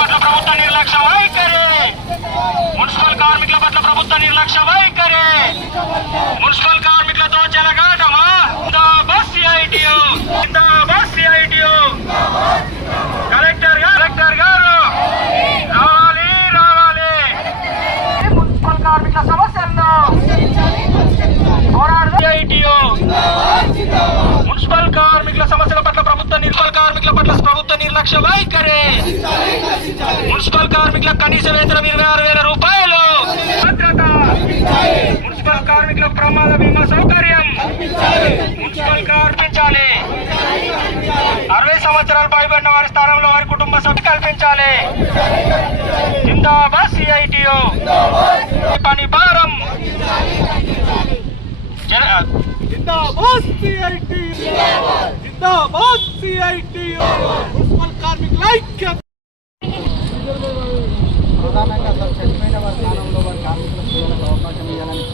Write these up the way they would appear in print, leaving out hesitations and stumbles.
పట్ల ప్రభుత్వ నిర్లక్ష్య వైఖరి, మున్సిపల్ కార్మికుల పట్ల ప్రభుత్వ నిర్లక్ష్య వైఖరి, మున్సిపల్ కార్మికులతో చెలగాటమా? జిందాబాద్ సిఐటియు, జిందాబాద్ సిఐటియు. కలెక్టర్ గారు రావాలి రావాలి. మున్సిపల్ కార్మికుల సమస్యలను పోరాడు సిఐటియు. మున్సిపల్ కార్మికుల సమస్యల పట్ల ప్రభుత్వ నిర్లక్ష్య వైఖరి, మున్సిపల్ కార్మికులకు కనీస వేతనం 26,000 రూపాయలు, మున్సిపల్ కార్మికుల ప్రమాద బీమా సౌకర్యం మున్సిపల్ కల్పించాలి. 60 సంవత్సరాలు పైబడిన వారి స్థానంలో వారి కుటుంబ సభ్యులు కల్పించాలి. జిందాబాద్ సిఐటియు. పని భారం జిందాబాద్ సిఐటియు, జిందాబాద్ సిఐటియు. మున్సిపల్ కార్మికుల ఐక్యత. ప్రధానంగా చనిపోయిన వారి స్థానంలో వారి కార్మికుల సేవలకు అవకాశం ఇవ్వాలని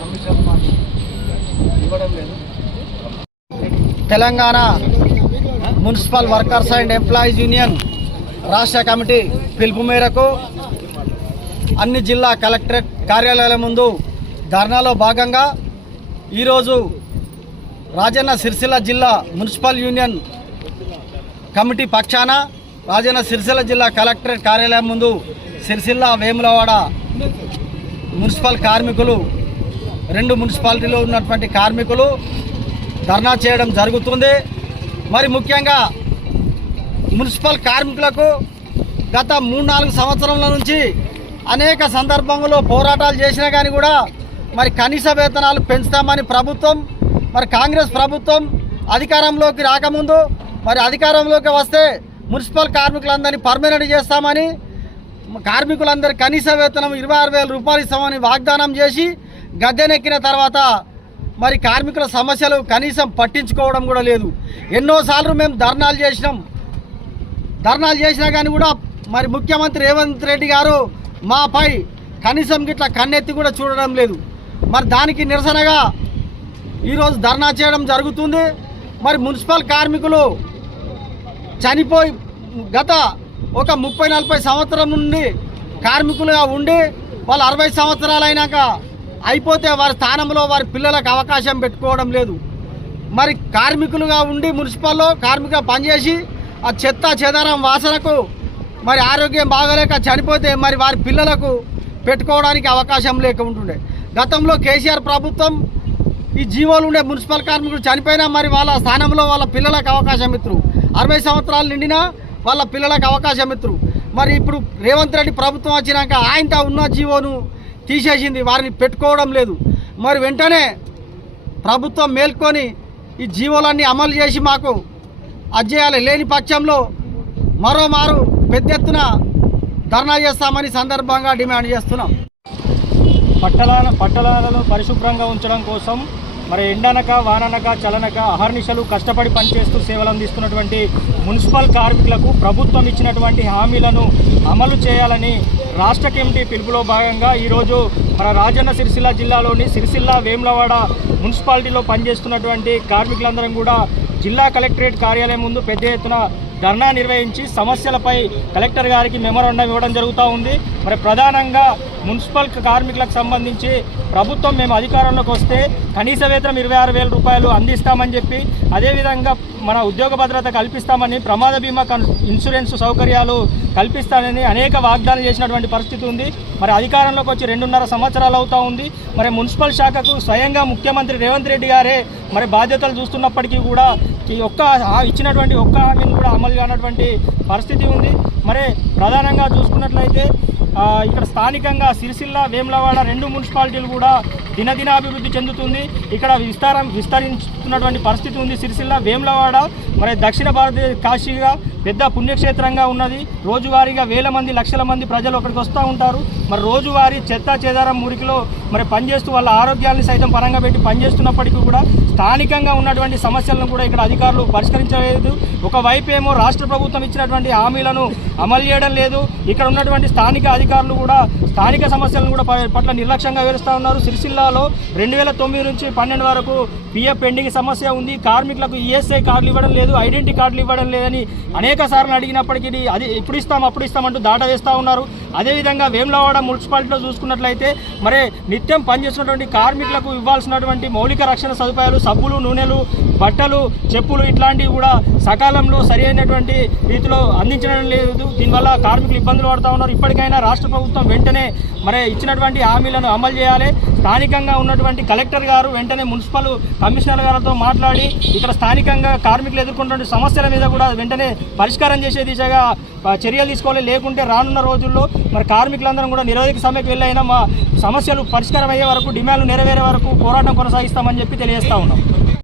కమిషన్ మాకు ఇవ్వడం లేదు. Telangana municipal workers and employees union రాష్ట్ర కమిటీ పిలుపు మేరకు అన్ని జిల్లా కలెక్టరేట్ కార్యాలయాల ముందు ధర్నాలో భాగంగా ఈరోజు రాజన్న సిరిసిల్ల జిల్లా మున్సిపల్ యూనియన్ కమిటీ పక్షాన రాజన్న సిరిసిల్ల జిల్లా కలెక్టరేట్ కార్యాలయం ముందు సిరిసిల్ల వేములవాడ మున్సిపల్ కార్మికులు, 2 మున్సిపాలిటీలో ఉన్నటువంటి కార్మికులు ధర్నా చేయడం జరుగుతుంది. మరి ముఖ్యంగా మున్సిపల్ కార్మికులకు గత 3-4 సంవత్సరాల నుంచి అనేక సందర్భంలో పోరాటాలు చేసినా కానీ కూడా మరి కనీస వేతనాలు పెంచుతామని ప్రభుత్వం, మరి కాంగ్రెస్ ప్రభుత్వం అధికారంలోకి రాకముందు మరి అధికారంలోకి వస్తే మున్సిపల్ కార్మికులందరినీ పర్మనెంట్ చేస్తామని, కార్మికులందరి కనీస వేతనం 26,000 రూపాయలు ఇస్తామని వాగ్దానం చేసి గద్దెనెక్కిన తర్వాత మరి కార్మికుల సమస్యలు కనీసం పట్టించుకోవడం కూడా లేదు. ఎన్నోసార్లు మేము ధర్నాలు చేసినా కానీ కూడా మరి ముఖ్యమంత్రి రేవంత్ రెడ్డి గారు మాపై కనీసం గిట్లా కన్నెత్తి కూడా చూడడం లేదు. మరి దానికి నిరసనగా ఈరోజు ధర్నా చేయడం జరుగుతుంది. మరి మున్సిపల్ కార్మికులు చనిపోయి గత ఒక 30-40 సంవత్సరం నుండి కార్మికులుగా ఉండి వాళ్ళు 60 సంవత్సరాలు అయినాక అయిపోతే వారి స్థానంలో వారి పిల్లలకు అవకాశం పెట్టుకోవడం లేదు. మరి కార్మికులుగా ఉండి మున్సిపల్లో కార్మికులు పనిచేసి ఆ చెత్త చెదారం వాసనకు మరి ఆరోగ్యం బాగలేక చనిపోతే మరి వారి పిల్లలకు పెట్టుకోవడానికి అవకాశం లేక ఉంటుండే. గతంలో కేసీఆర్ ప్రభుత్వం ఈ జీవోలు ఉండే మున్సిపల్ కార్మికులు చనిపోయినా మరి వాళ్ళ స్థానంలో వాళ్ళ పిల్లలకు అవకాశం ఇస్తారు. 60 సంవత్సరాలు నిండినా వాళ్ళ పిల్లలకు అవకాశం ఇస్తారు. మరి ఇప్పుడు రేవంత్ రెడ్డి ప్రభుత్వం వచ్చినాక ఆయనతో ఉన్న జీవోను తీసేసింది, వారిని పెట్టుకోవడం లేదు. మరి వెంటనే ప్రభుత్వం మేల్కొని ఈ జీవోలన్నీ అమలు చేసి మాకు అజ్జేయాలి. లేని పక్షంలో మరోమారు పెద్ద ఎత్తున ధర్నా చేస్తామని సందర్భంగా డిమాండ్ చేస్తున్నాం. పట్టణాలను పరిశుభ్రంగా ఉంచడం కోసం మరి ఎండనక వాననక చలనక అహర్నిశలు కష్టపడి పనిచేస్తూ సేవలు అందిస్తున్నటువంటి మున్సిపల్ కార్మికులకు ప్రభుత్వం ఇచ్చినటువంటి హామీలను అమలు చేయాలని రాష్ట్ర కమిటీ పిలుపులో భాగంగా ఈరోజు మన రాజన్న సిరిసిల్ల జిల్లాలోని సిరిసిల్ల వేములవాడ మున్సిపాలిటీలో పనిచేస్తున్నటువంటి కార్మికులందరం కూడా జిల్లా కలెక్టరేట్ కార్యాలయం ముందు పెద్ద ఎత్తున ధర్నా నిర్వహించి సమస్యలపై కలెక్టర్ గారికి మెమోరాండం ఇవ్వడం జరుగుతూ ఉంది. మరి ప్రధానంగా మున్సిపల్ కార్మికులకు సంబంధించి ప్రభుత్వం మేము అధికారంలోకి వస్తే కనీస వేతనం 26,000 రూపాయలు అందిస్తామని చెప్పి, అదేవిధంగా మన ఉద్యోగ భద్రత కల్పిస్తామని, ప్రమాద బీమా ఇన్సూరెన్స్ సౌకర్యాలు కల్పిస్తానని అనేక వాగ్దానాలు చేసినటువంటి పరిస్థితి ఉంది. మరి అధికారంలోకి వచ్చి 2.5 సంవత్సరాలు అవుతూ ఉంది. మరి మున్సిపల్ శాఖకు స్వయంగా ముఖ్యమంత్రి రేవంత్ రెడ్డి గారే మరి బాధ్యతలు చూస్తున్నప్పటికీ కూడా ఇచ్చినటువంటి ఒక్క హామీని కూడా అమలు కానటువంటి పరిస్థితి ఉంది. మరి ప్రధానంగా చూసుకున్నట్లయితే ఇక్కడ స్థానికంగా సిరిసిల్ల వేములవాడ 2 మున్సిపాలిటీలు కూడా దినదినాభివృద్ధి చెందుతుంది. ఇక్కడ విస్తరించుతున్నటువంటి పరిస్థితి ఉంది. సిరిసిల్ల వేములవాడ మరి దక్షిణ భారతదేశ కాశీగా పెద్ద పుణ్యక్షేత్రంగా ఉన్నది. రోజువారీగా వేల మంది లక్షల మంది ప్రజలు అక్కడికి వస్తూ ఉంటారు. మరి రోజువారీ చెత్త చెదారం మురికిలో మరి పనిచేస్తూ వాళ్ళ ఆరోగ్యాన్ని సైతం పరంగా పెట్టి పనిచేస్తున్నప్పటికీ కూడా స్థానికంగా ఉన్నటువంటి సమస్యలను కూడా ఇక్కడ అధికారులు పరిష్కరించలేదు. ఒకవైపు ఏమో రాష్ట్ర ప్రభుత్వం ఇచ్చినటువంటి హామీలను అమలు చేయడం లేదు. ఇక్కడ ఉన్నటువంటి స్థానిక అధికారులు కూడా స్థానిక సమస్యలను కూడా పట్ల నిర్లక్ష్యంగా వివరిస్తూ ఉన్నారు. సిరిసిల్లాలో 2009 నుంచి 12 వరకు పిఎఫ్ పెండింగ్ సమస్య ఉంది. కార్మికులకు ఈఎస్ఐ కార్డులు ఇవ్వడం లేదు, ఐడెంటిటీ కార్డులు ఇవ్వడం లేదని అనేక అనేక సార్లు అడిగినప్పటికీ అది ఇప్పుడు ఇస్తాం అప్పుడు ఇస్తామంటూ దాట వేస్తూ ఉన్నారు. అదేవిధంగా వేములవాడ మున్సిపాలిటీలో చూసుకున్నట్లయితే మరి నిత్యం పనిచేస్తున్నటువంటి కార్మికులకు ఇవ్వాల్సినటువంటి మౌలిక రక్షణ సదుపాయాలు సబ్బులు, నూనెలు, బట్టలు, చెప్పులు ఇట్లాంటివి కూడా సకాలంలో సరి అయినటువంటి రీతిలో అందించడం లేదు. దీనివల్ల కార్మికులు ఇబ్బందులు పడుతూ ఉన్నారు. ఇప్పటికైనా రాష్ట్ర ప్రభుత్వం వెంటనే మరి ఇచ్చినటువంటి హామీలను అమలు చేయాలి. స్థానికంగా ఉన్నటువంటి కలెక్టర్ గారు వెంటనే మున్సిపల్ కమిషనర్ గారితో మాట్లాడి ఇక్కడ స్థానికంగా కార్మికులు ఎదుర్కొంటున్న సమస్యల మీద కూడా వెంటనే పరిష్కారం చేసే దిశగా చర్యలు తీసుకోవాలి. లేకుంటే రానున్న రోజుల్లో మరి కార్మికులందరం కూడా నిరోధక సమ్మెకు వెళ్ళైనా మా సమస్యలు పరిష్కారం అయ్యే వరకు, డిమాండ్లు నెరవేరే వరకు పోరాటం కొనసాగిస్తామని చెప్పి తెలియజేస్తా ఉన్నాం.